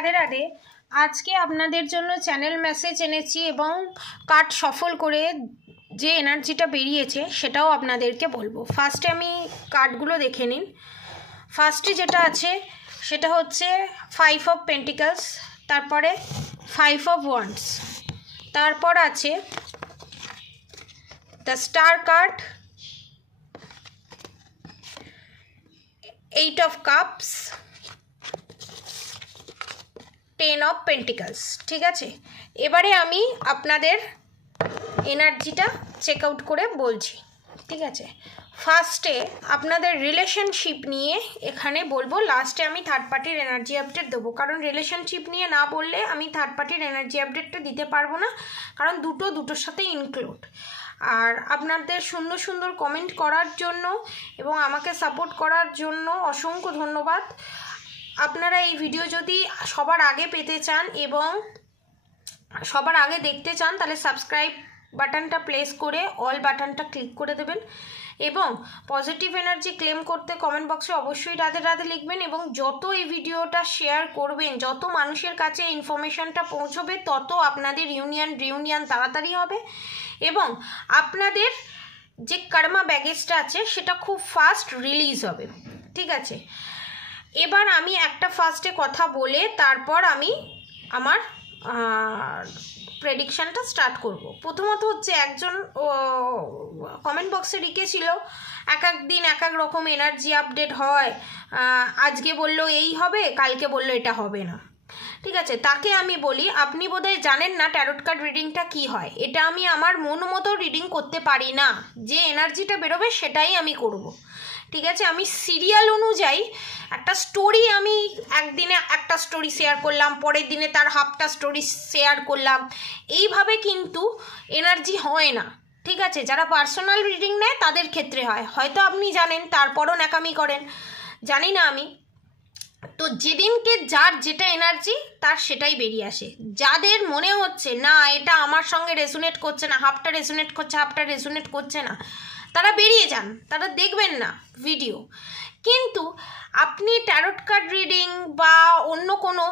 রাধে রাধে। আজকে আপনাদের জন্য চ্যানেল মেসেজ এনেছি এবং কার্ড সফল করে যে এনার্জিটা বেরিয়েছে সেটাও আপনাদেরকে বলবো। ফার্স্টে আমি কার্ডগুলো দেখে নিন। ফার্স্টে যেটা আছে সেটা হচ্ছে 5 অফ পেন্টিকলস, তারপরে 5 অফ ওয়ান্ডস, তারপর আছে the star card, 8 of cups, 10 of pentacles. ঠিক আছে, এবারে আমি আপনাদের এনার্জিটা চেক আউট করে বলছি। ঠিক আছে, ফার্স্টে আপনাদের রিলেশনশিপ নিয়ে এখানে বলবো, লাস্টে আমি থার্ড পার্টির এনার্জি আপডেট দেবো, কারণ রিলেশনশিপ নিয়ে না বললে আমি থার্ড পার্টির এনার্জি আপডেটটা দিতে পারবো না, কারণ দুটোর সাথে ইনক্লুড। আর আপনাদের সুন্দর সুন্দর কমেন্ট করার জন্য এবং আমাকে সাপোর্ট করার জন্য অসংখ্য ধন্যবাদ। আপনারা এই ভিডিও যদি সবার আগে পেতে চান এবং সবার আগে দেখতে চান তাহলে সাবস্ক্রাইব বাটনটা প্রেস করে অল বাটনটা ক্লিক করে দেবেন এবং পজিটিভ এনার্জি ক্লেম করতে কমেন্ট বক্সে অবশ্যই রাধে রাধে লিখবেন। এবং যত এই ভিডিওটা শেয়ার করবেন, যত মানুষের কাছে ইনফরমেশনটা পৌঁছবে, তত আপনাদের রিউনিয়ন তাড়াতাড়ি হবে এবং আপনাদের যে কর্মা ব্যাগেজটা আছে সেটা খুব ফাস্ট রিলিজ হবে। ঠিক আছে, এবার আমি একটা ফার্স্টে কথা বলে তারপর আমি আমার প্রেডিকশানটা স্টার্ট করব। প্রথমত হচ্ছে একজন কমেন্ট বক্সে লিখেছিল এক এক দিন এক এক রকম এনার্জি আপডেট হয়, আজকে বললো এই হবে, কালকে বললো এটা হবে না। ঠিক আছে, তাকে আমি বলি আপনি বোধহয় জানেন না ট্যারোট কার্ড রিডিংটা কি হয়। এটা আমি আমার মন মতো রিডিং করতে পারি না, যে এনার্জিটা বেরোবে সেটাই আমি করব। ঠিক আছে, আমি সিরিয়াল অনুযায়ী একটা স্টোরি, আমি একদিনে একটা স্টোরি শেয়ার করলাম, পরের দিনে তার হাফটা স্টোরি শেয়ার করলাম, এইভাবে কিন্তু এনার্জি হয় না। ঠিক আছে, যারা পার্সোনাল রিডিং নেয় তাদের ক্ষেত্রে হয়, হয়তো আপনি জানেন তারপরও ন্যাকামি করেন, জানি না আমি। তো যেদিনকে যার যেটা এনার্জি তার সেটাই বেরিয়ে আসে। যাদের মনে হচ্ছে না এটা আমার সঙ্গে রেজোনেট করছে না, হাফটা রেজোনেট করছে হাফটা রেজোনেট করছে না, তারা বেরিয়ে যান, তারা দেখবেন না ভিডিও। কিন্তু আপনি ট্যারোট কার্ড রিডিং বা অন্য কোনো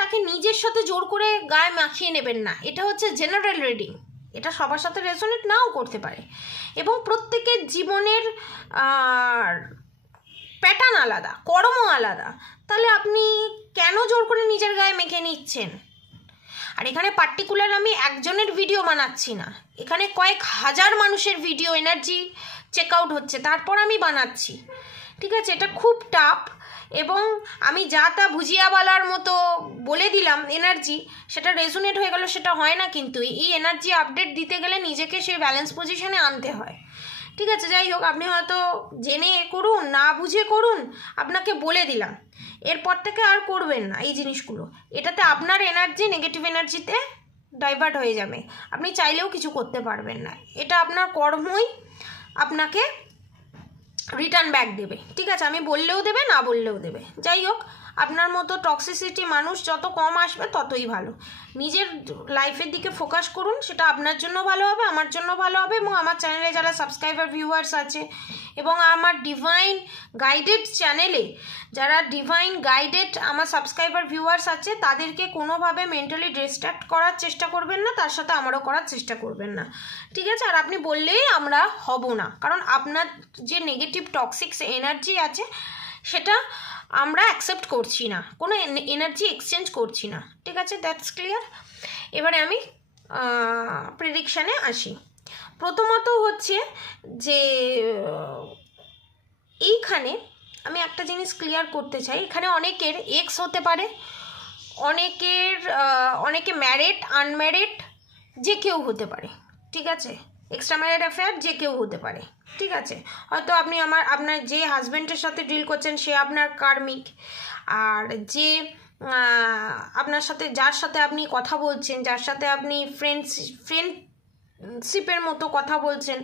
তাকে নিজের সাথে জোর করে গায়ে মাখিয়ে নেবেন না। এটা হচ্ছে জেনারেল রিডিং, এটা সবার সাথে রেজোনেট নাও করতে পারে এবং প্রত্যেকের জীবনের প্যাটার্ন আলাদা, কর্ম আলাদা, তাহলে আপনি কেন জোর করে নিজের গায়ে মেখে নিচ্ছেন? আর এখানে পার্টিকুলার আমি একজনের ভিডিও বানাচ্ছি না, এখানে কয়েক হাজার মানুষের ভিডিও এনার্জি চেক আউট হচ্ছে, তারপর আমি বানাচ্ছি। ঠিক আছে, এটা খুব টাফ এবং আমি যা তা ভুজিয়াওয়ালার মতো বলে দিলাম এনার্জি, সেটা রেজোনেট হয়ে গেল, সেটা হয় না। কিন্তু এই এনার্জি আপডেট দিতে গেলে নিজেকে সেই ব্যালেন্স পজিশনে আনতে হয়। ঠিক আছে, যাই হোক, আপনি হয়তো জেনে করুন না বুঝে করুন, আপনাকে বলে দিলাম, এরপর থেকে আর করবেন না এই জিনিসগুলো। এটাতে আপনার এনার্জি নেগেটিভ এনার্জিতে ডাইভার্ট হয়ে যাবে, আপনি চাইলেও কিছু করতে পারবেন না, এটা আপনার কর্মই আপনাকে রিটার্ন ব্যাক দেবে। ঠিক আছে, আমি বললেও দেবে না বললেও দেবে। যাই হোক, আপনার মতো টক্সিসিটি মানুষ যত কম আসবে ততই ভালো। নিজের লাইফের দিকে ফোকাস করুন, সেটা আপনার জন্য ভালো হবে, আমার জন্য ভালো হবে এবং আমার চ্যানেলে যারা সাবস্ক্রাইবার ভিউয়ার্স আছে এবং আমার ডিভাইন গাইডেড চ্যানেলে যারা ডিভাইন গাইডেড আমার সাবস্ক্রাইবার ভিউয়ার্স আছে, তাদেরকে কোনোভাবে মেন্টালি ডিস্ট্র্যাক্ট করার চেষ্টা করবেন না, তার সাথে আমারও করার চেষ্টা করবেন না। ঠিক আছে, আর আপনি বললেই আমরা হব না, কারণ আপনার যে নেগেটিভ টক্সিক এনার্জি আছে সেটা আমরা অ্যাকসেপ্ট করছি না, কোনো এনার্জি এক্সচেঞ্জ করছি না। ঠিক আছে, দ্যাটস ক্লিয়ার। এবারে আমি প্রেডিকশানে আসি। প্রথমত হচ্ছে যে এইখানে আমি একটা জিনিস ক্লিয়ার করতে চাই, এখানে অনেকের এক্স হতে পারে, অনেকে ম্যারিড আনম্যারিড যে কেউ হতে পারে। ঠিক আছে, এক্সট্রা ম্যারিড অ্যাফেয়ার যে কেউ হতে পারে। ঠিক আছে, হয়তো আপনি আপনার যে হাজব্যান্ডের সাথে ডিল করছেন সে আপনার কার্মিক, আর যে আপনার সাথে যার সাথে আপনি কথা বলছেন, যার সাথে আপনি ফ্রেন্ডশিপের মতো কথা বলছেন,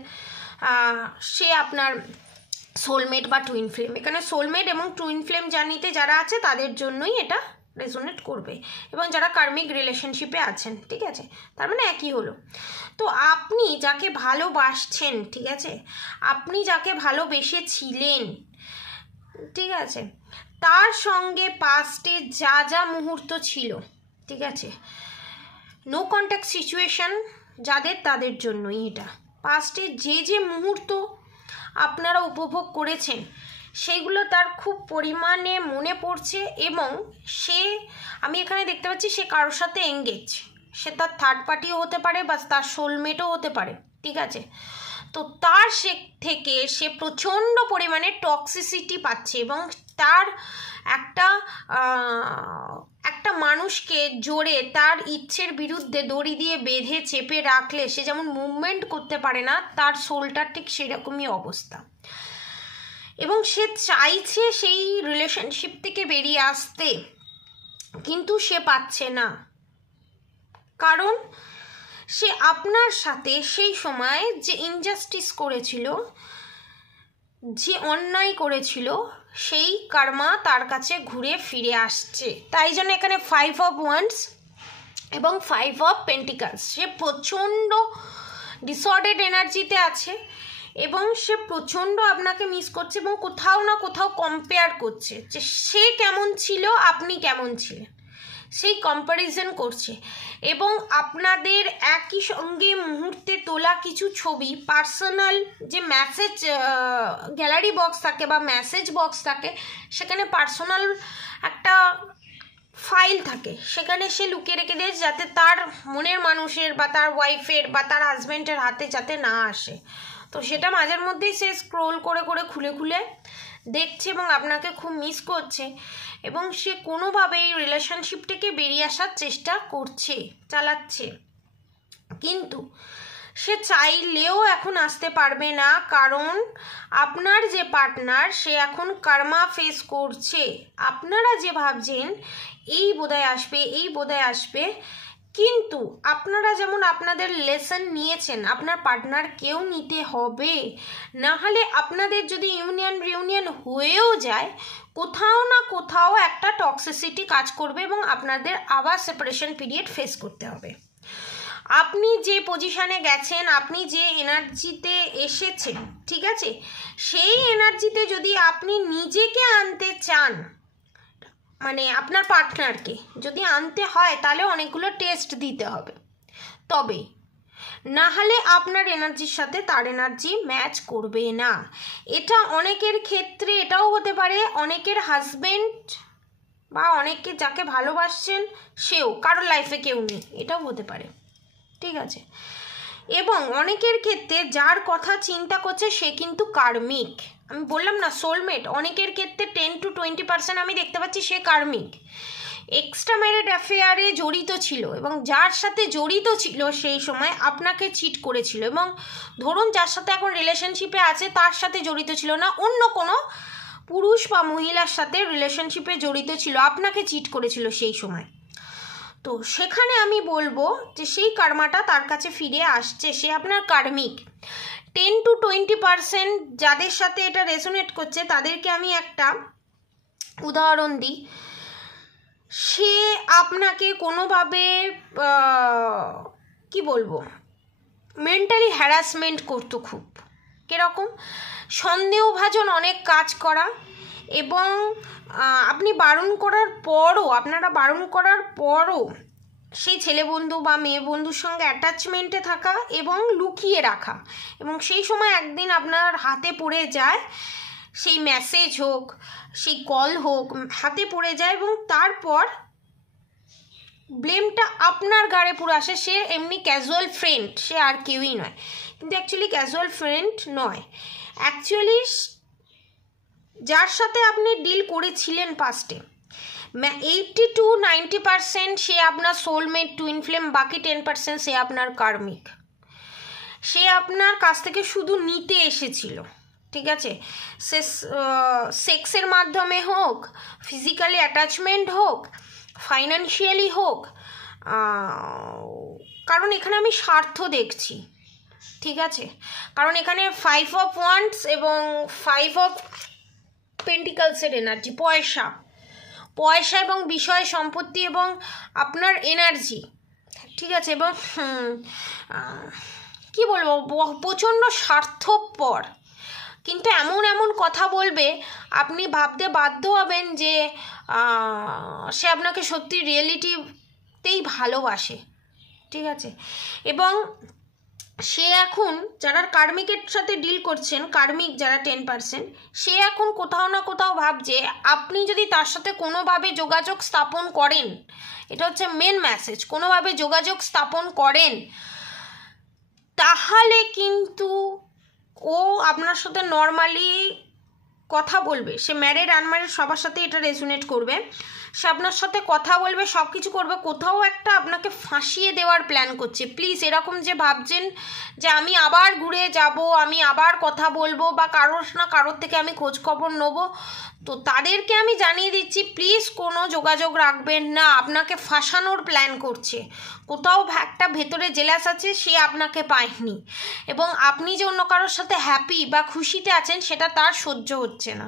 সে আপনার সোলমেট বা টুইন ফ্লেম। এখানে সোলমেট এবং টুইন ফ্লেম জার্নিতে যারা আছে তাদের জন্যই এটা রেজোনেট করবে এবং যারা কার্মিক রিলেশনশিপে আছেন। ঠিক আছে, তার মানে একই হলো। তো আপনি যাকে ভালোবাসছেন, ঠিক আছে, আপনি যাকে ভালোবেসেছিলেন, ঠিক আছে, তার সঙ্গে পাস্টে যা যা মুহূর্ত ছিল, ঠিক আছে, নো কন্ট্যাক্ট সিচুয়েশন যাদের তাদের জন্যই এটা, পাস্টে যে যে মুহূর্ত আপনারা উপভোগ করেছেন সেইগুলো তার খুব পরিমাণে মনে পড়ছে। এবং সে, আমি এখানে দেখতে পাচ্ছি সে কারোর সাথে এঙ্গেজ, সে তার থার্ড পার্টিও হতে পারে বা তার সোলমেটও হতে পারে, ঠিক আছে। তো তার থেকে সে প্রচণ্ড পরিমাণে টক্সিসিটি পাচ্ছে এবং তার একটা মানুষকে জোরে তার ইচ্ছের বিরুদ্ধে দড়ি দিয়ে বেঁধে চেপে রাখলে সে যেমন মুভমেন্ট করতে পারে না, তার সোলটার ঠিক সেরকমই অবস্থা। এবং সে চাইছে সেই রিলেশনশিপ থেকে বেরিয়ে আসতে, কিন্তু সে পাচ্ছে না, কারণ সে আপনার সাথে সেই সময় যে ইনজাস্টিস করেছিল, যে অন্যায় করেছিল, সেই কর্মা তার কাছে ঘুরে ফিরে আসছে। তাই জন্য এখানে 5 অফ ওয়ান্ডস এবং 5 অফ পেন্টিকলস, সে প্রচণ্ড ডিসঅর্ডার্ড এনার্জিতে আছে এবং সে প্রচণ্ড আপনাকে মিস করছে এবং কোথাও না কোথাও কম্পেয়ার করছে যে সে কেমন ছিল, আপনি কেমন ছিলেন, সেই কম্প্যারিজন করছে। এবং আপনাদের একই সঙ্গে মুহূর্তে তোলা কিছু ছবি, পার্সোনাল যে মেসেজ গ্যালারি বক্স থাকে বা মেসেজ বক্স থাকে, সেখানে পার্সোনাল একটা ফাইল থাকে, সেখানে সে লুকিয়ে রেখে দেয় যাতে তার মনের মানুষের বা তার ওয়াইফের বা তার হাজব্যান্ডের হাতে যাতে না আসে। তো সেটা মাঝের মধ্যেই সে স্ক্রোল করে করে খুলে খুলে দেখছে এবং আপনাকে খুব মিস করছে এবং সে কোনোভাবেই রিলেশনশিপ থেকে বেরিয়ে আসার চেষ্টা করছে, চালাচ্ছে, কিন্তু সে চাইলেও এখন আসতে পারবে না, কারণ আপনার যে পার্টনার সে এখন কর্মা ফেস করছে। আপনারা যে ভাবছেন এই বোধহয় আসবে, এই বোধহয় আসবে, কিন্তু আপনারা যেমন আপনাদের লেসন নিয়েছেন, আপনার পার্টনারকেও নিতে হবে, না হলে আপনাদের যদি রিউনিয়ন হয়েও যায়, কোথাও না কোথাও একটা টক্সিসিটি কাজ করবে এবং আপনাদের আবার সেপারেশন পিরিয়ড ফেস করতে হবে। আপনি যে পজিশানে গেছেন, আপনি যে এনার্জিতে এসেছেন, ঠিক আছে, সেই এনার্জিতে যদি আপনি নিজেকে আনতে চান, মানে আপনার পার্টনারকে যদি আনতে হয়, তাহলে অনেকগুলো টেস্ট দিতে হবে, তবে না হলে আপনার এনার্জির সাথে তার এনার্জি ম্যাচ করবে না। এটা অনেকের ক্ষেত্রে এটাও হতে পারে, অনেকের হাজবেন্ড বা অনেকে যাকে ভালোবাসছেন সেও কারোর লাইফে কেউ নেই, এটাও হতে পারে, ঠিক আছে। এবং অনেকের ক্ষেত্রে যার কথা চিন্তা করছে সে কিন্তু কার্মিক, আমি বললাম না সোলমেট, অনেকের ক্ষেত্রে 10 to 20% আমি দেখতে পাচ্ছি সে কার্মিক, এক্সট্রা ম্যারিড অ্যাফেয়ারে জড়িত ছিল এবং যার সাথে জড়িত ছিল সেই সময় আপনাকে চিট করেছিল, এবং ধরুন যার সাথে এখন রিলেশনশিপে আছে তার সাথে জড়িত ছিল না, অন্য কোনো পুরুষ বা মহিলার সাথে রিলেশনশিপে জড়িত ছিল, আপনাকে চিট করেছিল সেই সময়। তো সেখানে আমি বলবো যে সেই কর্মাটা তার কাছে ফিরে আসছে, সে আপনার কার্মিক। 10 to 20% যাদের সাথে এটা রেজোনেট করছে তাদেরকে আমি একটা উদাহরণ দিই। সে আপনাকে কোনোভাবে কি বলবো, মেন্টালি হ্যারাসমেন্ট করতো খুব, কীরকম সন্দেহভাজন অনেক কাজ করা, এবং আপনি বারণ করার পরও, আপনারা বারণ করার পরও সেই ছেলে বন্ধু বা মেয়ে বন্ধুর সঙ্গে অ্যাটাচমেন্টে থাকা এবং লুকিয়ে রাখা, এবং সেই সময় একদিন আপনার হাতে পড়ে যায়, সেই মেসেজ হোক, সেই কল হোক, হাতে পড়ে যায় এবং তারপর ব্লেমটা আপনার ঘাড়ে পুরো আসে। সে এমনি ক্যাজুয়াল ফ্রেন্ড, সে আর কেউই নয়, কিন্তু অ্যাকচুয়ালি ক্যাজুয়াল ফ্রেন্ড নয়, অ্যাকচুয়ালি যার সাথে আপনি ডিল করেছিলেন পাস্টে 80 to 90% সে আপনার সোলমেট টুইন ফ্লেম, বাকি 10% সে আপনার কার্মিক। সে আপনার কাছ থেকে শুধু নিতে এসেছিল, ঠিক আছে, সে সেক্সের মাধ্যমে হোক, ফিজিক্যালি অ্যাটাচমেন্ট হোক, ফাইন্যান্সিয়ালি হোক, কারণ এখানে আমি স্বার্থ দেখছি, ঠিক আছে, কারণ এখানে 5 অফ ওয়ান্ডস এবং 5 অফ পেন্টিকলসের এনার্জি, পয়সা এবং বিষয় সম্পত্তি এবং আপনার এনার্জি, ঠিক আছে, এবং কি বলবো, প্রচণ্ড স্বার্থপর, কিন্তু এমন এমন কথা বলবে আপনি ভাবতে বাধ্য হবেন যে সে আপনাকে সত্যি রিয়েলিটিতেই ভালোবাসে, ঠিক আছে। এবং সে এখন যারা কার্মিকের সাথে ডিল করছেন, কার্মিক যারা 10%, সে এখন কোথাও না কোথাও ভাবছে আপনি যদি তার সাথে কোনোভাবে যোগাযোগ স্থাপন করেন, এটা হচ্ছে মেন মেসেজ, কোনোভাবে যোগাযোগ স্থাপন করেন, তাহলে কিন্তু ও আপনার সাথে নর্মালি কথা বলবে। সে ম্যারিড আনম্যারিড সবার সাথে এটা রেজোনেট করবে। সে আপনার সাথে কথা বলবে, সব কিছু করবে, কোথাও একটা আপনাকে ফাঁসিয়ে দেওয়ার প্ল্যান করছে। প্লিজ এরকম যে ভাবছেন যে আমি আবার ঘুরে যাব, আমি আবার কথা বলবো বা কারোর না কারোর থেকে আমি খোঁজখবর নেবো, তো তাদেরকে আমি জানিয়ে দিচ্ছি প্লিজ কোনো যোগাযোগ রাখবেন না। আপনাকে ফাঁসানোর প্ল্যান করছে। কোথাও একটা ভেতরে জেলাস আছে, সে আপনাকে পায়নি, এবং আপনি যে অন্য কারোর সাথে হ্যাপি বা খুশিতে আছেন সেটা তার সহ্য হচ্ছে না,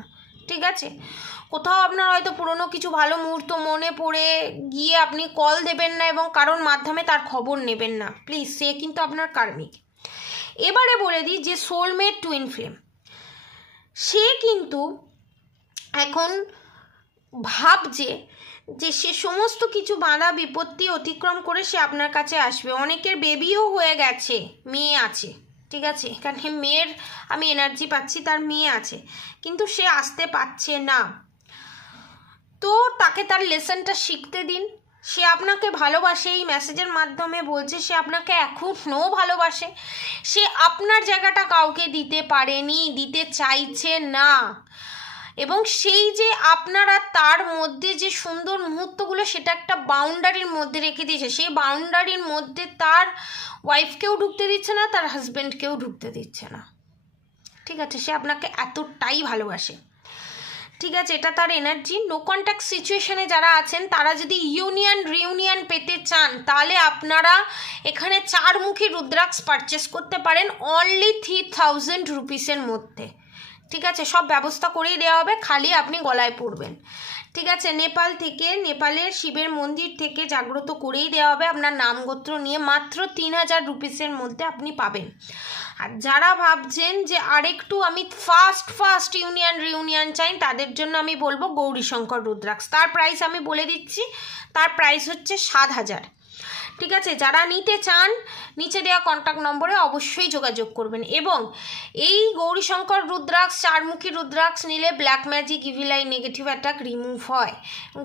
ঠিক আছে। কোথাও আপনার হয়তো পুরনো কিছু ভালো মুহূর্ত মনে পড়ে গিয়ে আপনি কল দেবেন না এবং কারোর মাধ্যমে তার খবর নেবেন না, প্লিজ। সে কিন্তু আপনার কার্মিক। এবারে বলে দিই যে সোলমেট টুইন ফ্লেম, সে কিন্তু এখন ভাবছে যে সে সমস্ত কিছু বাধা বিপত্তি অতিক্রম করে সে আপনার কাছে আসবে। অনেকের বেবিও হয়ে গেছে, মেয়ে আছে, ঠিক আছে। এখানে মেয়ের আমি এনার্জি পাচ্ছি, তার মেয়ে আছে, কিন্তু সে আসতে পারছে না। তো তাকে তার লেসনটা শিখতে দিন। সে আপনাকে ভালোবাসে, এই মেসেজের মাধ্যমে বলছে সে আপনাকে এখনও ভালোবাসে। সে আপনার জায়গাটা কাউকে দিতে পারেনি, দিতে চাইছে না, এবং সেই যে আপনারা তার মধ্যে যে সুন্দর মুহূর্তগুলো সেটা একটা বাউন্ডারির মধ্যে রেখে দিয়েছে। সেই বাউন্ডারির মধ্যে তার ওয়াইফকেও ঢুকতে দিচ্ছে না, তার হাজব্যান্ডকেও ঢুকতে দিচ্ছে না, ঠিক আছে। সে আপনাকে এতটাই ভালোবাসে, ঠিক আছে। এটা তার এনার্জি। নো কন্ট্যাক্ট সিচুয়েশনে যারা আছেন তারা যদি রিউনিয়ন পেতে চান, তাহলে আপনারা এখানে 4 মুখী রুদ্রাক্ষ পারচেস করতে পারেন অনলি 3000 রুপিসের মধ্যে, ঠিক আছে। সব ব্যবস্থা করেই দেওয়া হবে, খালি আপনি গলায় পড়বেন, ঠিক আছে। নেপাল থেকে, নেপালের শিবের মন্দির থেকে জাগ্রত করেই দেওয়া হবে। আপনার নাম গোত্র নিয়ে মাত্র 3000 রুপিসের মধ্যে আপনি পাবেন। আর যারা ভাবছেন যে আরেকটু আমি ফাস্ট রিউনিয়ন চাই, তাদের জন্য আমি বলবো গৌরীশঙ্কর রুদ্রাক্ষ। তার প্রাইস আমি বলে দিচ্ছি, তার প্রাইস হচ্ছে 7000, ঠিক আছে। যারা নিতে চান নিচে দেওয়া কন্ট্যাক্ট নম্বরে অবশ্যই যোগাযোগ করবেন। এবং এই গৌরীশঙ্কর রুদ্রাক্ষ 4 মুখী রুদ্রাক্ষ নিলে black magic, evil I, negative attack remove হয়।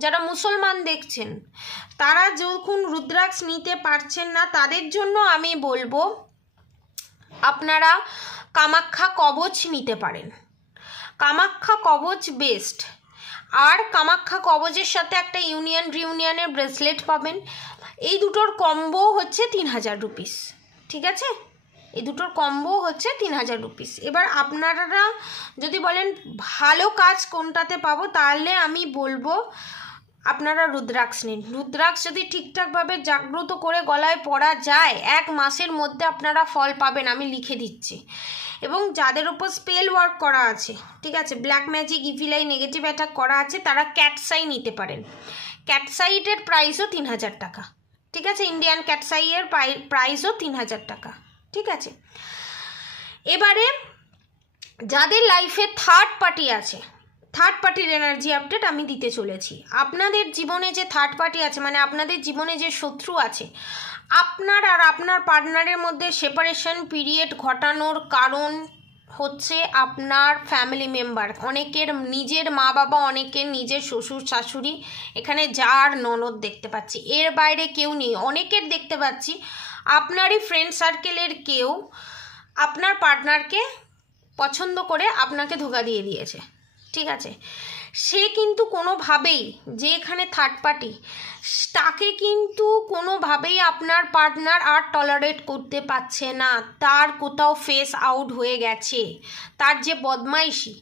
যারা মুসলমান দেখছেন তারা যখন রুদ্রাক্ষ নিতে পারছেন না, তাদের জন্য আমি বলবো আপনারা কামাখ্যা কবচ নিতে পারেন। কামাখ্যা কবচ বেস্ট। আর কামাখ্যা কবচের সাথে একটা রিউনিয়নের ব্রেসলেট পাবেন। এই দুটোর কম্বো হচ্ছে 3000 রুপিস, ঠিক আছে। এই দুটোর কম্বো হচ্ছে 3000 রুপিস। এবার আপনারা যদি বলেন ভালো কাজ কোনটাতে পাবো, তাহলে আমি বলবো আপনারা রুদ্রাক্ষ নিন। রুদ্রাক্ষ যদি ঠিকঠাকভাবে জাগ্রত করে গলায় পরা যায়, 1 মাসের মধ্যে আপনারা ফল পাবেন, আমি লিখে দিচ্ছি। এবং যাদের উপর স্পেল ওয়ার্ক করা আছে, ঠিক আছে, black magic, evil I, negative attack করা আছে, তারা ক্যাটসাই নিতে পারেন। ক্যাটসাইটের প্রাইসও 3000 টাকা, ঠিক আছে। ইন্ডিয়ান ক্যাটসাইয়ের প্রাইসও 3000 টাকা, ঠিক আছে। এবারে যাদের লাইফে থার্ড পার্টি আছে, থার্ড পার্টির এনার্জি আপডেট আমি দিতে চলেছি। আপনাদের জীবনে যে থার্ড পার্টি আছে, মানে আপনাদের জীবনে যে শত্রু আছে, আপনার আর আপনার পার্টনারের মধ্যে সেপারেশন পিরিয়ড ঘটানোর কারণ হচ্ছে আপনার ফ্যামিলি মেম্বার। অনেকের নিজের মা বাবা, অনেকের নিজের শ্বশুর শাশুড়ি, এখানে যার ননদ দেখতে পাচ্ছি, এর বাইরে কেউ নেই। অনেকের দেখতে পাচ্ছি আপনারই ফ্রেন্ড সার্কেলের কেউ আপনার পার্টনারকে পছন্দ করে আপনাকে ধোঁকা দিয়ে দিয়েছে, ঠিক আছে। সে কিন্তু কোনোভাবেই, যে এখানে থার্ড পার্টি, তাকে কিন্তু কোনোভাবেই আপনার পার্টনার আর টলারেট করতে পারছে না। তার কোথাও ফেস আউট হয়ে গেছে। তার যে বদমাইশি,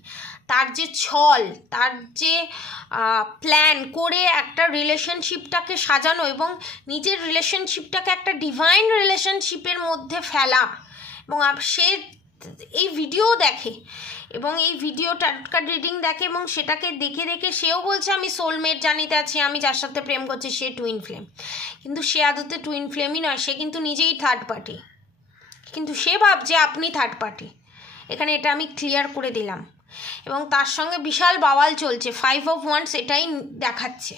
তার যে ছল, তার যে প্ল্যান করে একটা রিলেশনশিপটাকে সাজানো এবং নিজের রিলেশনশিপটাকে একটা ডিভাইন রিলেশনশিপের মধ্যে ফেলা, এবং সে এই ভিডিও দেখে এবং এই ভিডিও ট্যারট কার্ড রিডিং দেখে, এবং সেটাকে দেখে দেখে সেও বলছে আমি সোলমেট জানিতে আছি, আমি যার সাথে প্রেম করছি সে টুইন ফ্লেম। কিন্তু সে আদতে টুইন ফ্লেমই নয়, সে কিন্তু নিজেই থার্ড পার্টি। কিন্তু সে ভাবছে আপনি থার্ড পার্টি, এখানে এটা আমি ক্লিয়ার করে দিলাম। এবং তার সঙ্গে বিশাল বাওয়াল চলছে, 5 of Wands এটাই দেখাচ্ছে,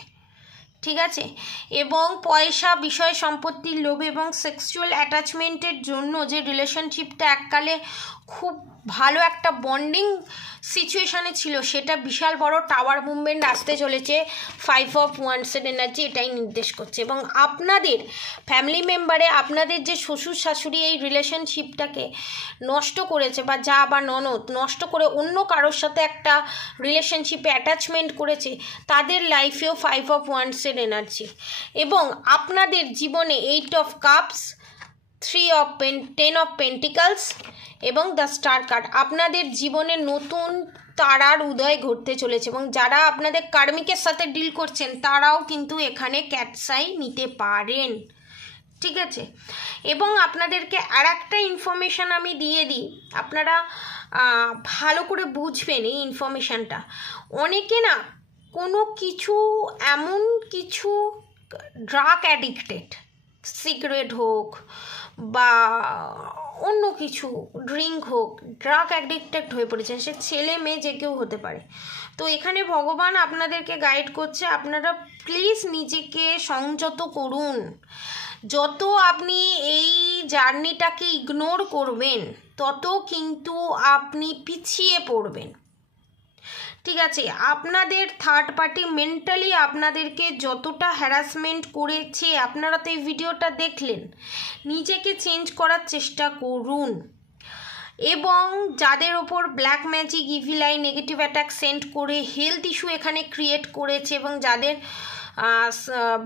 ঠিক আছে। এবং পয়সা, বিষয় সম্পত্তির লোভ এবং সেক্সুয়াল অ্যাটাচমেন্টের জন্য যে রিলেশনশিপটা এককালে খুব ভালো একটা বন্ডিং সিচুয়েশানে ছিল, সেটা বিশাল বড় টাওয়ার মুভমেন্ট আসতে চলেছে। 5 of Wands-এর এনার্জি এটাই নির্দেশ করছে। এবং আপনাদের ফ্যামিলি মেম্বারে আপনাদের যে শ্বশুর শাশুড়ি এই রিলেশনশিপটাকে নষ্ট করেছে, বা যা বা ননদ নষ্ট করে অন্য কারোর সাথে একটা রিলেশনশিপে অ্যাটাচমেন্ট করেছে, তাদের লাইফেও 5 of Wands-এর এনার্জি। এবং আপনাদের জীবনে 8 of Cups, 10 of Pentacles এবং দ্য স্টার কার্ড, আপনাদের জীবনে নতুন তারার উদয় ঘটতে চলেছে। এবং যারা আপনাদের কার্মিকের সাথে ডিল করছেন তারাও কিন্তু এখানে ক্যাটসাই নিতে পারেন, ঠিক আছে। এবং আপনাদেরকে আর একটা ইনফরমেশান আমি দিয়ে দিই, আপনারা ভালো করে বুঝবেন এই ইনফরমেশানটা। অনেকে না কোনো কিছু এমন কিছু ড্রাগ অ্যাডিক্টেড, সিগারেট হোক বা অন্য কিছু ড্রিঙ্ক হোক, ড্রাগ অ্যাডিক্টেড হয়ে পড়েছেন, সে ছেলে মেয়ে যে কেউ হতে পারে। তো এখানে ভগবান আপনাদেরকে গাইড করছে, আপনারা প্লিজ নিজেকে সংযত করুন। যত আপনি এই জার্নিটাকে ইগনোর করবেন তত কিন্তু আপনি পিছিয়ে পড়বেন, ঠিক আছে। আপনাদের থার্ড পার্টি মেন্টালি আপনাদেরকে যতটা হ্যারাসমেন্ট করেছে, আপনারা তো এই ভিডিওটা দেখলেন, নিজেকে চেঞ্জ করার চেষ্টা করুন। এবং যাদের ওপর black magic, evil I, negative attack send করে হেলথ ইস্যু এখানে ক্রিয়েট করেছে, এবং যাদের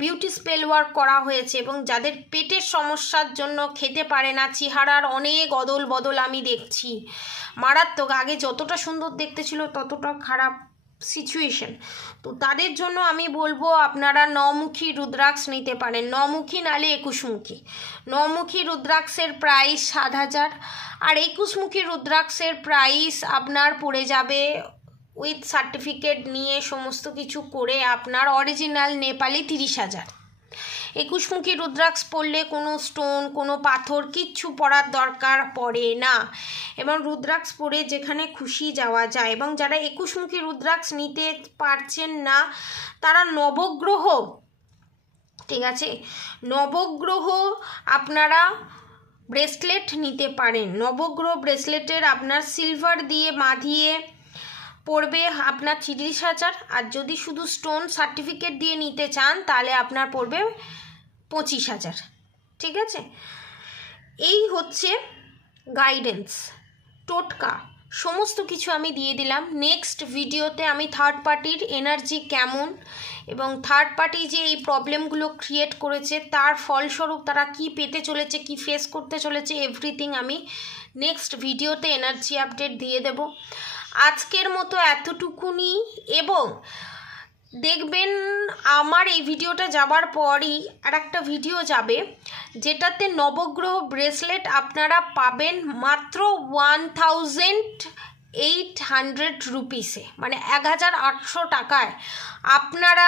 বিউটি স্পেল ওয়ার্ক করা হয়েছে, এবং যাদের পেটের সমস্যার জন্য খেতে পারে না, চেহারার অনেক অদল বদল আমি দেখছি, মারাত্মক, আগে যতটা সুন্দর দেখতে ছিল ততটা খারাপ সিচুয়েশন, তো তাদের জন্য আমি বলবো আপনারা 9মুখী রুদ্রাক্ষ নিতে পারেন। 9মুখী নালে 21মুখী। 9মুখী রুদ্রাক্ষের প্রাইস 7,000, আর 21মুখী রুদ্রাক্ষের প্রাইস আপনার পড়ে যাবে উইথ সার্টিফিকেট নিয়ে সমস্ত কিছু করে আপনার অরিজিনাল নেপালি 30,000। 21মুখী রুদ্রাক্ষ পড়লে কোনো স্টোন, কোনো পাথর কিচ্ছু পড়ার দরকার পড়ে না, এবং রুদ্রাক্ষ পরে যেখানে খুশি যাওয়া যায়। এবং যারা 21মুখী রুদ্রাক্ষ নিতে পারছেন না তারা নবগ্রহ, ঠিক আছে, নবগ্রহ আপনারা ব্রেসলেট নিতে পারেন। নবগ্রহ ব্রেসলেটের আপনার সিলভার দিয়ে বাঁধিয়ে পড়বে আপনার 30,000, আর যদি শুধু স্টোন সার্টিফিকেট দিয়ে নিতে চান তাহলে আপনার পড়বে 25,000, ঠিক আছে। এই হচ্ছে গাইডেন্স, টোটকা, সমস্ত কিছু আমি দিয়ে দিলাম। নেক্সট ভিডিওতে আমি থার্ড পার্টির এনার্জি কেমন এবং থার্ড পার্টি যে এই প্রবলেমগুলো ক্রিয়েট করেছে তার ফলস্বরূপ তারা কি পেতে চলেছে, কি ফেস করতে চলেছে, এভরিথিং আমি নেক্সট ভিডিওতে এনার্জি আপডেট দিয়ে দেব। আজকের মতো এতটুকুনি। এবং দেখবেন আমার এই ভিডিওটা যাবার পরই আর একটা ভিডিও যাবে যেটাতে নবগ্রহ ব্রেসলেট আপনারা পাবেন মাত্র 1,800 রুপিসে, মানে 1,800 টাকায় আপনারা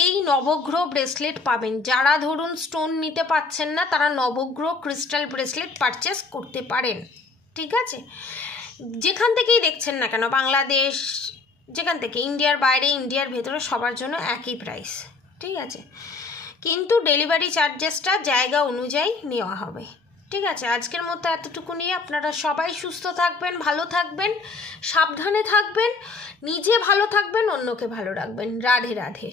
এই নবগ্রহ ব্রেসলেট পাবেন। যারা ধরুন স্টোন নিতে পারছেন না তারা নবগ্রহ ক্রিস্টাল ব্রেসলেট পারচেস করতে পারেন, ঠিক আছে। যেখান থেকেই দেখছেন না কেন, বাংলাদেশ, যেখান থেকে, ইন্ডিয়ার বাইরে, ইন্ডিয়ার ভেতরে, সবার জন্য একই প্রাইস, ঠিক আছে। কিন্তু ডেলিভারি চার্জেসটা জায়গা অনুযায়ী নেওয়া হবে, ঠিক আছে। আজকের মতো এতটুকু নিয়ে আপনারা সবাই সুস্থ থাকবেন, ভালো থাকবেন, সাবধানে থাকবেন, নিজে ভালো থাকবেন, অন্যকে ভালো রাখবেন। রাধে রাধে।